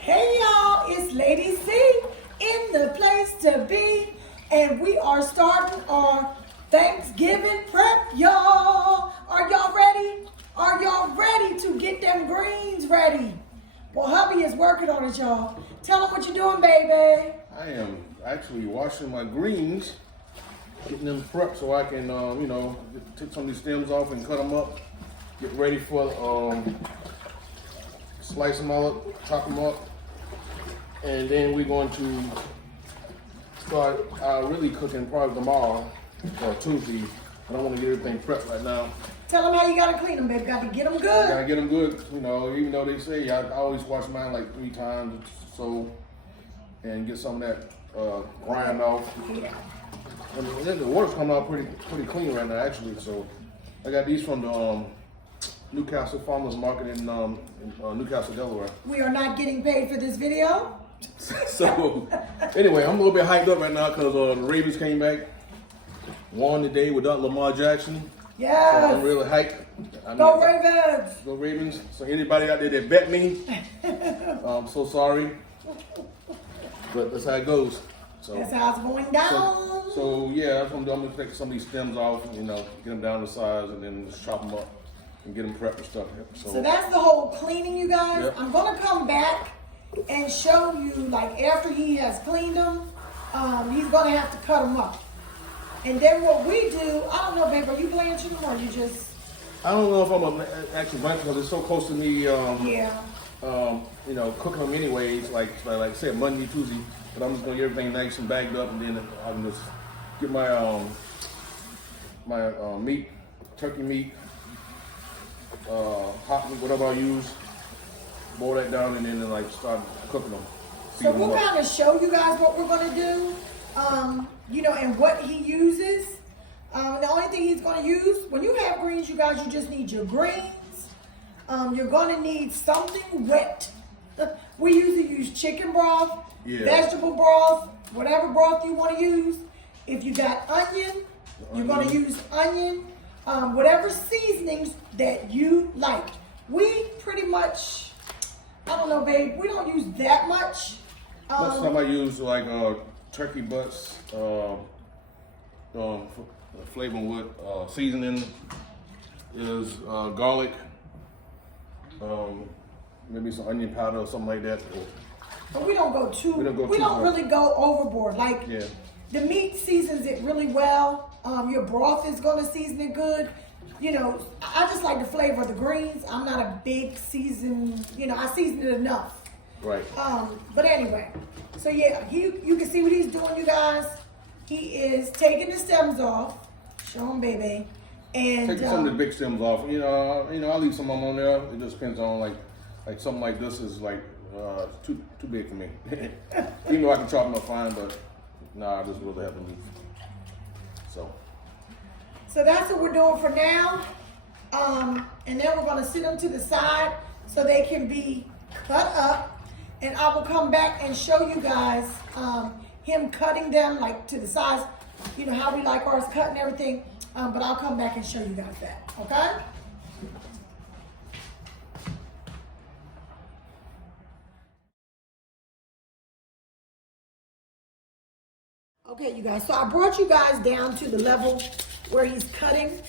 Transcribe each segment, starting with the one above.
Hey y'all, it's Lady C in the place to be, and we are starting our Thanksgiving prep, y'all. Are y'all ready? Are y'all ready to get them greens ready? Well, hubby is working on it, y'all. Tell them what you're doing, baby. I am actually washing my greens, getting them prepped so I can, take some of these stems off and cut them up, get ready for slice them all up, chop them up, and then we're going to start really cooking probably tomorrow or Tuesday. I don't want to get everything prepped right now. Tell them how you gotta clean them, baby. Got to get them good. Gotta get them good, even though they say I always wash mine like 3 times so, and get some of that grind off. Yeah. And then the water's coming out pretty clean right now, actually. So I got these from the Newcastle Farmers Market in Newcastle, Delaware. We are not getting paid for this video. So anyway, I'm a little bit hyped up right now because the Ravens came back, won today without Lamar Jackson. Yes. So I'm really hyped. Go Ravens. Go Ravens. So anybody out there that bet me, I'm so sorry. But that's how it goes. So That's how it's going down. So yeah, that's what I'm gonna take some of these stems off, get them down to size, and then just chop them up and get them prepped and stuff. So that's the whole cleaning, you guys. Yep. I'm gonna come back and show you, like, after he has cleaned them, he's gonna have to cut them up. And then what we do, I don't know, babe, are you blanching them or you just? I don't know if I'm gonna actually blanch because it's so close to me. Yeah. Cooking them anyways, like say Monday, Tuesday. But I'm just gonna get everything nice and bagged up, and then I can just get my meat, turkey meat, hot meat, whatever I use, boil that down, and then like start cooking them. So we'll kind of show you guys what we're gonna do, and what he uses. The only thing he's gonna use, when you have greens, you guys, you just need your greens. You're gonna need something wet. We usually use chicken broth, vegetable broth, whatever broth you want to use. If you got onion, you're going to use onion. Whatever seasonings that you like. We pretty much, I don't know, babe, we don't use that much. Most time I use like turkey butts, flavoring with seasoning is garlic. Maybe some onion powder or something like that. But we don't go too. We don't really go overboard. Like the meat seasons it really well. Your broth is gonna season it good. I just like the flavor of the greens. I'm not a big season. I season it enough. Right. But anyway, so yeah, you can see what he's doing, you guys. He is taking the stems off. Show him, baby. And taking some of the big stems off. I'll leave some of them on there. It just depends on like something like this is like too big for me. Even though I can chop them up fine, but I just really have to leave. So that's what we're doing for now. And then we're gonna sit them to the side so they can be cut up. And I will come back and show you guys him cutting them like to the size, how we like ours cut and everything. But I'll come back and show you guys that, okay? Okay, you guys, so I brought you guys down to the level where he's cutting.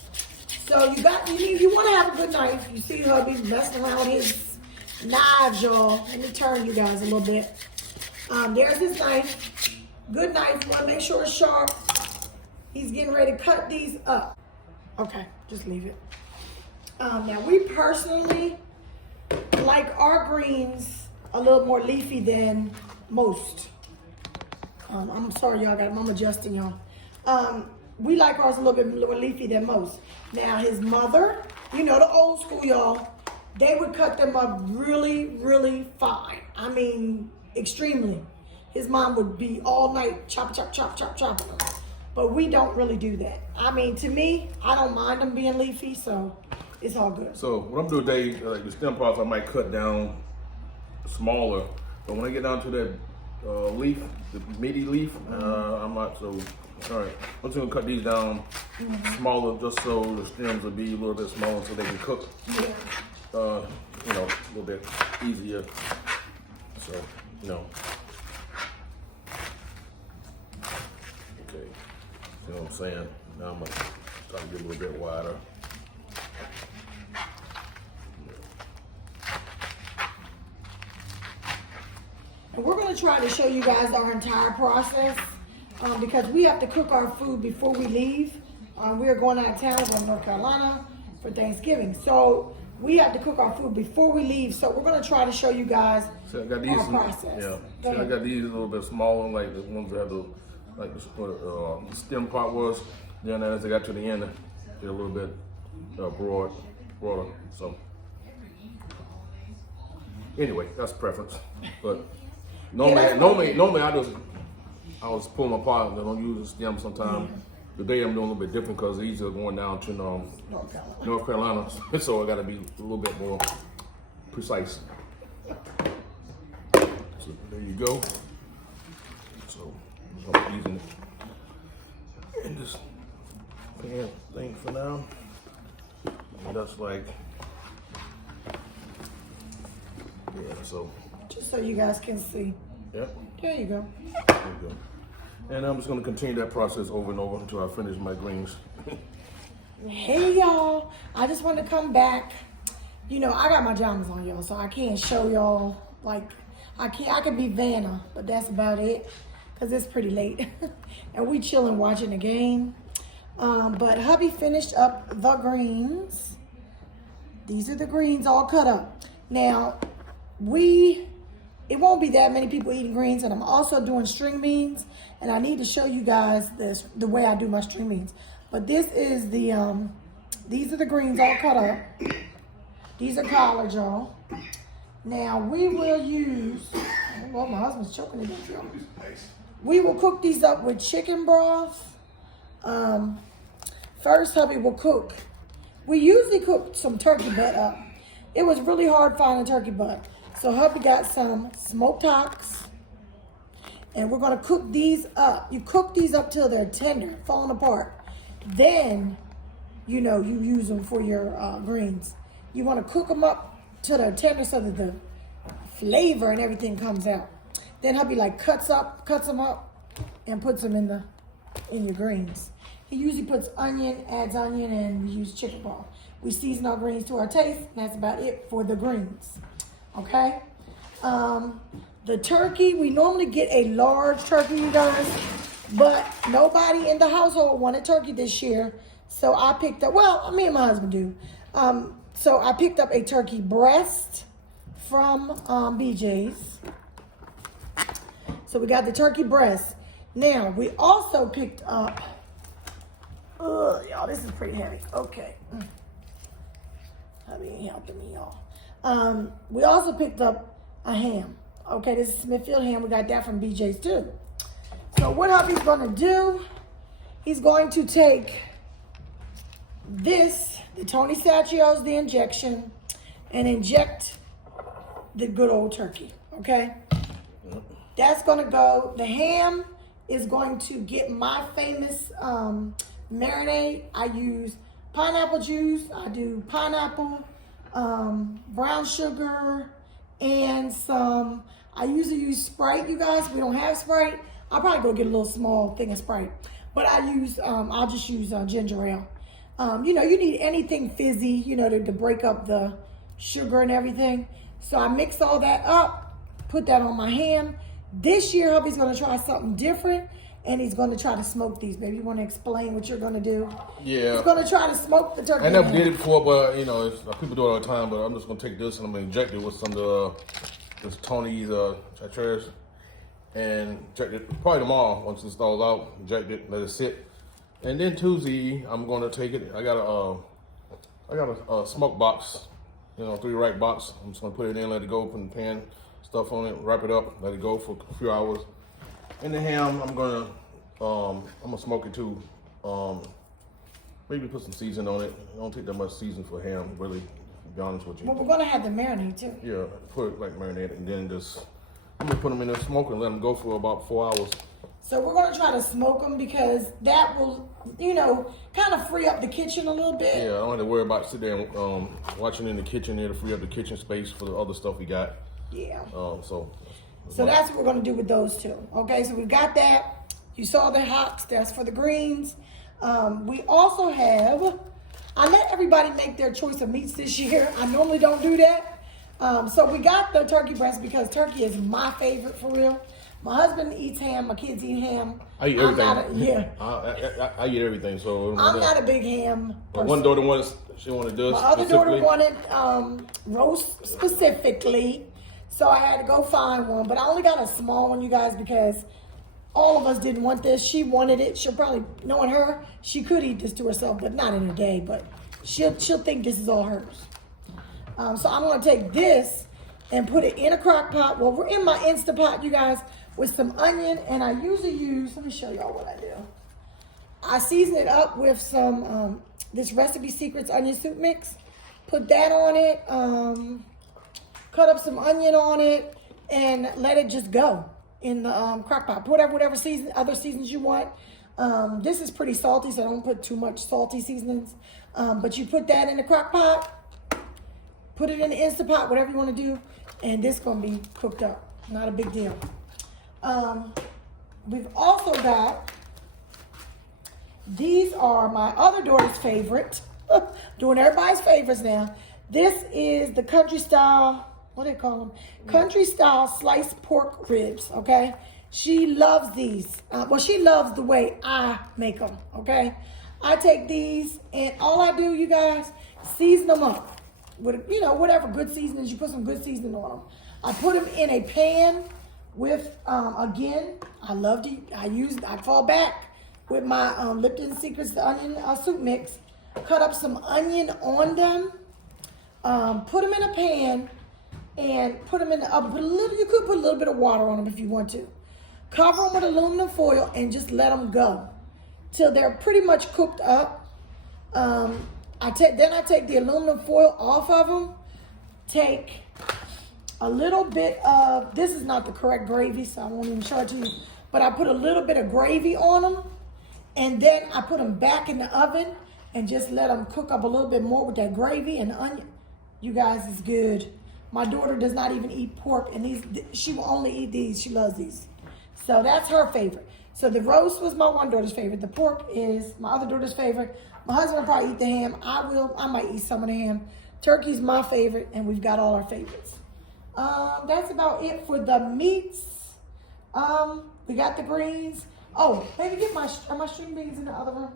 So you want to have a good knife. You see hubby's messing around with his knives, y'all. Let me turn you guys a little bit. There's his knife. Good knife. You want to make sure it's sharp. He's getting ready to cut these up. Okay, just leave it. Now, we personally like our greens a little more leafy than most. I'm sorry, y'all. I'm adjusting y'all. We like ours a little bit more leafy than most. Now, his mother, the old school, y'all, they would cut them up really, really fine. I mean, extremely. His mom would be all night chop, chop, chop, chop, chop. But we don't really do that. I mean, to me, I don't mind them being leafy, so it's all good. So what I'm doing today, like the stem parts, I might cut down smaller. But when I get down to that leaf, the meaty leaf, I'm not so. All right, I'm just gonna cut these down smaller, just so the stems will be a little bit smaller, so they can cook. A little bit easier. So, you know. Okay. You know what I'm saying? Now I'm gonna try to get a little bit wider. And we're going to try to show you guys our entire process because we have to cook our food before we leave. We are going out of town, we're going to North Carolina for Thanksgiving. So we have to cook our food before we leave. So we're going to try to show you guys I got these our process. Yeah. See, I got these a little bit smaller, like the ones that have the, like the stem part was. Then as I got to the end, they're a little bit broader. So anyway, that's preference. But normally I just pull them apart and I don't use the stem sometimes. Today I'm doing a little bit different because these are going down to North Carolina. So I got to be a little bit more precise. So there you go. So I'm just using it in this pan thing for now. And that's like, yeah, so. Just so you guys can see. Yep. There you go. There you go. And I'm just going to continue that process over and over until I finish my greens. Hey y'all, I just want to come back. You know, I got my pajamas on, y'all, so I can't show y'all, like, I could be Vanna, but that's about it, because it's pretty late. And we chilling watching the game. But hubby finished up the greens. These are the greens all cut up. Now, it won't be that many people eating greens, and I'm also doing string beans, and I need to show you guys the way I do my string beans. But this is these are the greens all cut up. These are collard, y'all. Now we will use, well, my husband's choking it up. We will cook these up with chicken broth. First, hubby will cook. We usually cook some turkey butt up. It was really hard finding turkey butt. So hubby got some smoked hocks. And we're gonna cook these up. You cook these up till they're tender, falling apart. Then, you know, you use them for your greens. You wanna cook them up till they're tender so that the flavor and everything comes out. Then hubby like cuts them up and puts them in your greens. He usually puts adds onion, and we use chicken broth. We season our greens to our taste, and that's about it for the greens. Okay? The turkey, we normally get a large turkey, you guys, but nobody in the household wanted turkey this year. So I picked up, well, me and my husband do. So I picked up a turkey breast from BJ's. So we got the turkey breast. Now, we also picked up, y'all, this is pretty heavy. Okay. Hubby ain't helping me, y'all. We also picked up a ham. Okay, this is Smithfield ham. We got that from BJ's too. So what hubby's gonna do, he's going to take this, the Tony Sacchio's, the injection, and inject the good old turkey, okay? That's gonna go, the ham is going to get my famous marinade. I use pineapple juice, I do pineapple, brown sugar, and some, I usually use Sprite, you guys. We don't have Sprite. I'll probably go get a little small thing of Sprite. But I'll just use ginger ale. You know, you need anything fizzy, you know, to break up the sugar and everything. So I mix all that up, put that on my ham. This year, hubby's gonna try something different, and he's gonna try to smoke these. Baby, you wanna explain what you're gonna do? Yeah. He's gonna try to smoke the turkey. I never did it before, but you know, people do it all the time. But I'm just gonna take this and I'm gonna inject it with some of this Tony's Chapter, and inject it probably tomorrow once it's all out. Inject it, let it sit, and then Tuesday I'm gonna take it. I got a smoke box, you know, 3-rack box. I'm just gonna put it in, let it go, put in the pan, stuff on it, wrap it up, let it go for a few hours. And the ham, I'm gonna smoke it too. Maybe put some seasoning on it. I don't take that much seasoning for ham, really, to be honest with you. Well, we're gonna have the marinade too. Yeah, put it like marinade, and then I'm gonna put them in the smoker and let them go for about 4 hours. So we're gonna try to smoke them because that will, you know, kind of free up the kitchen a little bit. Yeah, I don't have to worry about sitting there watching in the kitchen there to free up the kitchen space for the other stuff we got. Yeah. So that's what we're gonna do with those two. Okay, so we got that. You saw the hocks, that's for the greens. We also have, I let everybody make their choice of meats this year. I normally don't do that. So we got the turkey breast because turkey is my favorite for real. My husband eats ham, my kids eat ham. I eat everything. I eat everything, so I'm not a big ham person. One daughter she wanted this. My other daughter wanted roast specifically, so I had to go find one. But I only got a small one, you guys, because all of us didn't want this. She wanted it. She'll probably, knowing her, she could eat this to herself, but not in a day. But she'll think this is all hers. So I'm gonna take this and put it in a crock pot. Well, we're in my Instapot, you guys, with some onion, and I usually use, let me show y'all what I do. I season it up with some, this Recipe Secrets onion soup mix. Put that on it, cut up some onion on it, and let it just go in the crock pot. Put whatever other seasons you want. This is pretty salty, so I don't put too much salty seasonings. But you put that in the crock pot, put it in the Instapot, whatever you want to do, and this is going to be cooked up. Not a big deal. We've also got, these are my other daughter's favorite. Doing everybody's favorites now. This is the country style, what do they call them? Country style sliced pork ribs, okay? She loves these. Well, she loves the way I make them, okay? I take these, and all I do, you guys, season them up with, whatever good seasonings. You put some good seasoning on them. I put them in a pan with, again, I fall back with my Lipton Secrets, the onion soup mix. Cut up some onion on them. Put them in a pan and put them in the oven. You could put a little bit of water on them if you want to. Cover them with aluminum foil and just let them go till they're pretty much cooked up. Then I take the aluminum foil off of them. Take a little bit of, this is not the correct gravy, so I won't even show it to you, but I put a little bit of gravy on them, and then I put them back in the oven and just let them cook up a little bit more with that gravy and the onion. You guys, it's good. My daughter does not even eat pork, and she will only eat these. She loves these. So that's her favorite. So the roast was my one daughter's favorite. The pork is my other daughter's favorite. My husband will probably eat the ham. I might eat some of the ham. Turkey's my favorite, and we've got all our favorites. That's about it for the meats. We got the greens. Oh, maybe get my string beans in the other room.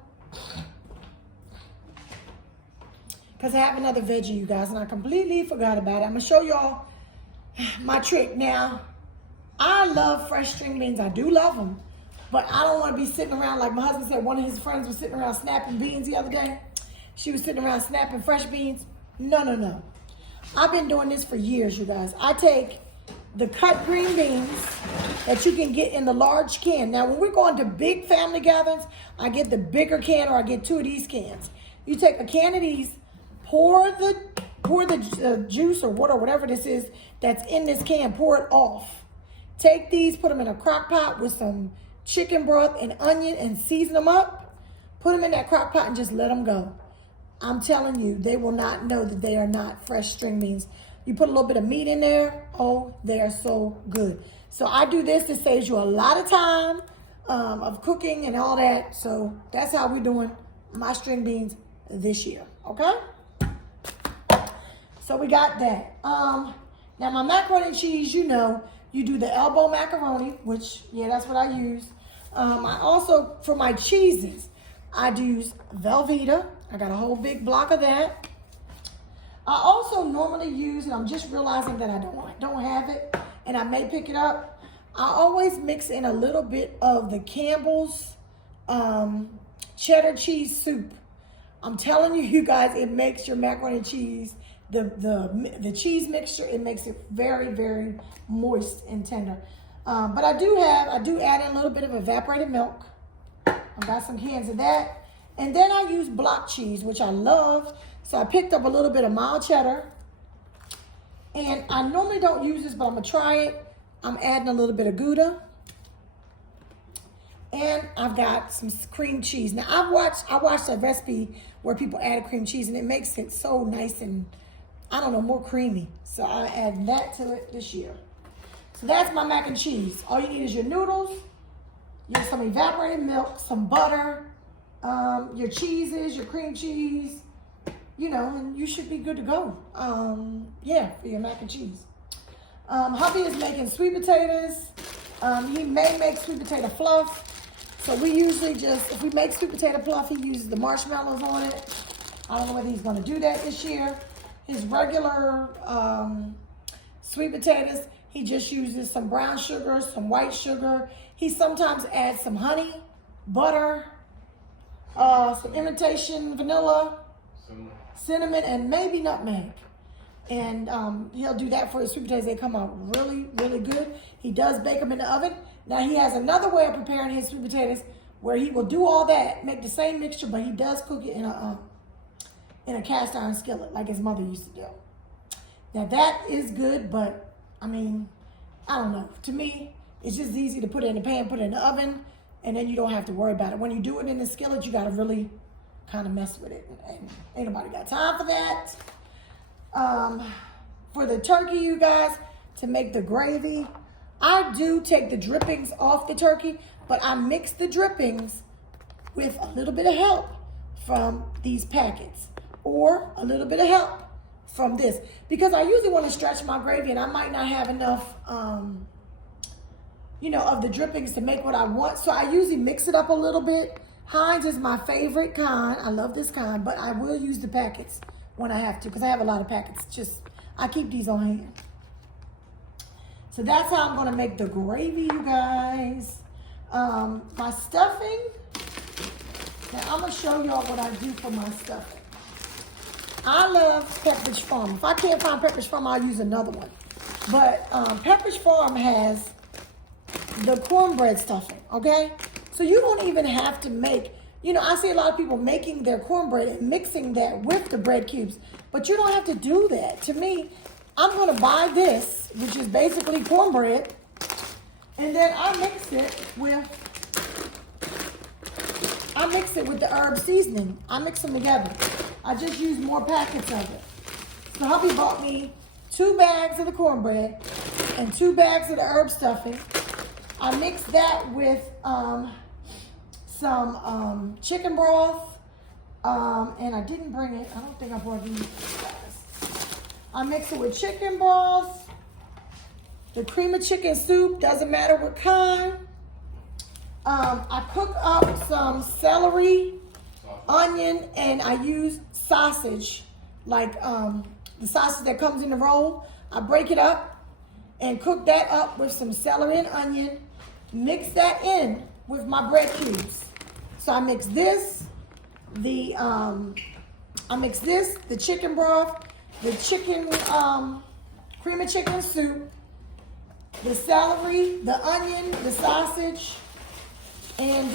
Because I have another veggie, you guys, and I completely forgot about it. I'm going to show y'all my trick. Now, I love fresh string beans. I do love them. But I don't want to be sitting around, like my husband said, one of his friends was sitting around snapping beans the other day. She was sitting around snapping fresh beans. No. I've been doing this for years, you guys. I take the cut green beans that you can get in the large can. Now, when we're going to big family gatherings, I get the bigger can, or I get 2 of these cans. You take a can of these, pour the juice or water, whatever this is that's in this can, pour it off. Take these, put them in a crock pot with some chicken broth and onion and season them up. Put them in that crock pot and just let them go. I'm telling you, they will not know that they are not fresh string beans. You put a little bit of meat in there, oh, they are so good. So I do this. It saves you a lot of time of cooking and all that. So that's how we're doing my string beans this year, okay? So we got that. Now my macaroni and cheese, you do the elbow macaroni, which, yeah, that's what I use. I also, for my cheeses, I use Velveeta. I got a whole big block of that. I also normally use, and I'm just realizing that I don't have it, and I may pick it up. I always mix in a little bit of the Campbell's cheddar cheese soup. I'm telling you, you guys, it makes your macaroni and cheese, the cheese mixture, it makes it very, very moist and tender. But I do add in a little bit of evaporated milk. I've got some cans of that. And then I use block cheese, which I love. So I picked up a little bit of mild cheddar. And I normally don't use this, but I'm gonna try it. I'm adding a little bit of Gouda. And I've got some cream cheese. Now I watched a recipe where people added cream cheese, and it makes it so nice and I don't know, more creamy. So I add that to it this year. So that's my mac and cheese. All you need is your noodles, some evaporated milk, some butter, your cheeses, your cream cheese, and you should be good to go. Yeah, for your mac and cheese. Hubby is making sweet potatoes. He may make sweet potato fluff. So we usually if we make sweet potato fluff, he uses the marshmallows on it. I don't know whether he's going to do that this year. His regular sweet potatoes, he just uses some brown sugar, some white sugar. He sometimes adds some honey, butter, some imitation vanilla, cinnamon, and maybe nutmeg. And he'll do that for his sweet potatoes. They come out really, really good. He does bake them in the oven. Now he has another way of preparing his sweet potatoes where he will do all that, make the same mixture, but he does cook it in a cast iron skillet like his mother used to do. Now that is good, but I mean, I don't know. To me, it's just easy to put it in the pan, put it in the oven, and then you don't have to worry about it. When you do it in the skillet, you got to really kind of mess with it. And ain't nobody got time for that. For the turkey, you guys, to make the gravy, I do take the drippings off the turkey, but I mix the drippings with a little bit of help from these packets or a little bit of help from this, because I usually want to stretch my gravy and I might not have enough, of the drippings to make what I want. So I usually mix it up a little bit. Heinz is my favorite kind. I love this kind, but I will use the packets when I have to, because I have a lot of packets. I keep these on hand. So that's how I'm going to make the gravy, you guys. My stuffing. Now I'm going to show y'all what I do for my stuffing. I love Pepperidge Farm. If I can't find Pepperidge Farm, I'll use another one. But Pepperidge Farm has the cornbread stuffing, okay? So you don't even have to make, I see a lot of people making their cornbread and mixing that with the bread cubes, but you don't have to do that. To me, I'm going to buy this, which is basically cornbread, and then I mix it with the herb seasoning. I mix them together. I just use more packets of it. So hubby bought me 2 bags of the cornbread and 2 bags of the herb stuffing. I mix that with some chicken broth, and I didn't bring it. I don't think I brought these guys. I mix it with chicken broth, the cream of chicken soup, doesn't matter what kind. I cook up some celery, onion, and I use sausage, like the sausage that comes in the roll. I break it up and cook that up with some celery and onion, mix that in with my bread cubes. So I mix this, the chicken broth, the chicken, cream of chicken soup, the celery, the onion, the sausage, and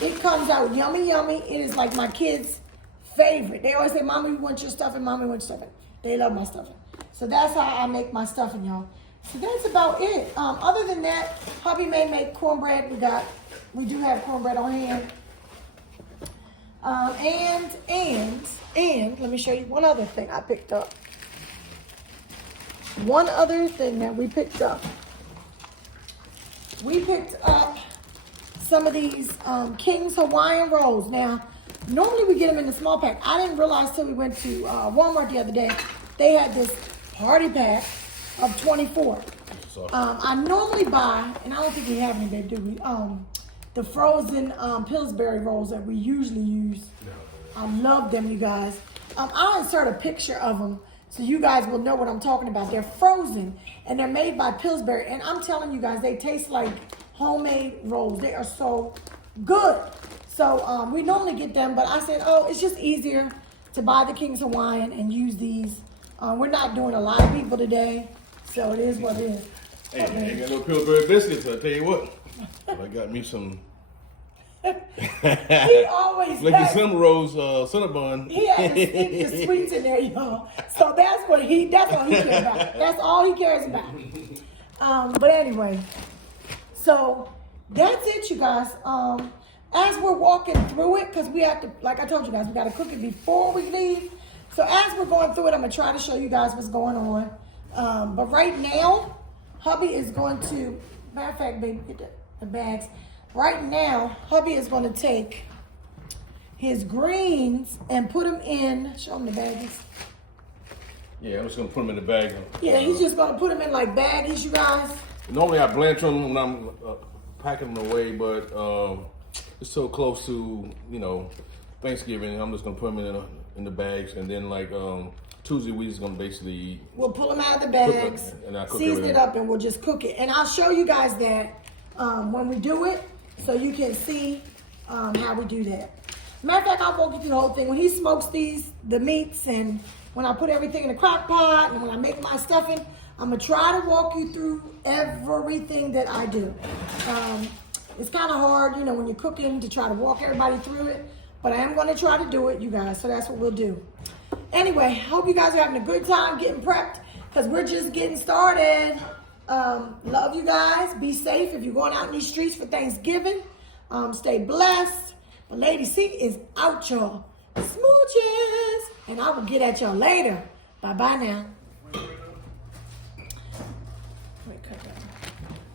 it comes out yummy, yummy. It is like my kids' favorite. They always say, Mommy, we want your stuffing, Mommy, we want your stuffing. They love my stuffing. So that's how I make my stuffing, y'all. So that's about it. Other than that, hubby may make cornbread. We do have cornbread on hand. And let me show you one other thing I picked up. One other thing that we picked up. We picked up some of these King's Hawaiian rolls. Now, normally we get them in the small pack. I didn't realize till we went to Walmart the other day, they had this party pack of 24. I normally buy, and I don't think we have any there, do we? The frozen Pillsbury rolls that we usually use. I love them, you guys. I'll insert a picture of them so you guys will know what I'm talking about. They're frozen, and they're made by Pillsbury. And I'm telling you guys, they taste like homemade rolls. They are so good. So we normally get them, but I said, oh, it's just easier to buy the King's Hawaiian and use these. We're not doing a lot of people today, so it is what it is. Hey, I ain't got no Pillsbury biscuits, I tell you what. I got me some. He always Like some rose Cinnabon. He had to stick the sweets in there, y'all. So that's all he cares about. That's all he cares about. But anyway, so that's it, you guys. As we're walking through it, because we have to, like I told you guys, we got to cook it before we leave. So as we're going through it, I'm gonna try to show you guys what's going on. But right now, hubby is going to, matter of fact, baby, get the bags. Right now, hubby is gonna take his greens and put them in, show them the baggies. Yeah, I'm just gonna put them in the bag. Yeah, he's just gonna put them in like baggies, you guys. Normally I blanch them when I'm packing them away, but it's so close to, you know, Thanksgiving. I'm just gonna put them in the bags, and then like Tuesday we just gonna basically we'll pull them out of the bags, season it up, and we'll just cook it. And I'll show you guys that when we do it, so you can see how we do that. Matter of fact, I'll walk you through the whole thing. When he smokes the meats, and when I put everything in the crock pot, and when I make my stuffing, I'm gonna try to walk you through everything that I do. It's kind of hard, you know, when you're cooking to try to walk everybody through it, but I am gonna try to do it, you guys, so that's what we'll do. Anyway, hope you guys are having a good time getting prepped, because we're just getting started. Love you guys. Be safe if you're going out in these streets for Thanksgiving. Stay blessed. But Lady C is out, y'all. Smooches. And I will get at y'all later. Bye-bye now.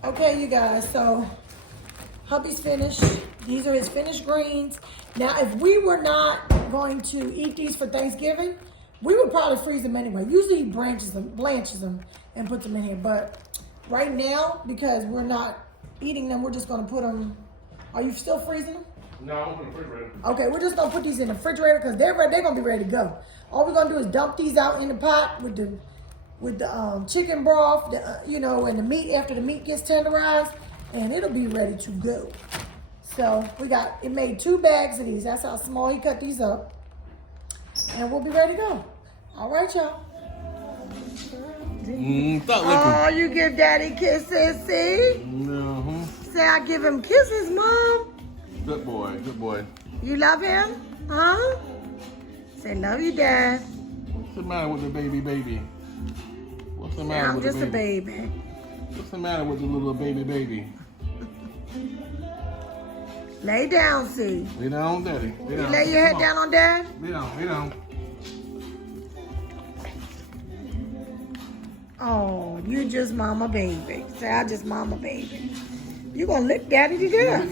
Okay, you guys, so hubby's finished. These are his finished greens. Now, if we were not going to eat these for Thanksgiving, we would probably freeze them anyway. Usually he blanches them, and puts them in here. But right now, because we're not eating them, we're just gonna put them. Are you still freezing them? No, I'm in the refrigerator. Okay, we're just gonna put these in the refrigerator because they're gonna be ready to go. All we're gonna do is dump these out in the pot with the chicken broth, you know, and the meat after the meat gets tenderized, and it'll be ready to go. So it made 2 bags of these. That's how small he cut these up, and we'll be ready to go. All right, y'all. Oh, you give daddy kisses, see? Mm-hmm. Say I give him kisses, Mom. Good boy, good boy. You love him? Huh? Say love you, Dad. What's the matter with the baby? What's the matter with the baby? I'm just a baby. What's the matter with the little baby? Lay down, see. Lay down, Daddy. Lay down. You lay your head down on Dad? Lay down. Oh, you just mama baby. Say I just mama baby. You gonna lick Daddy to death.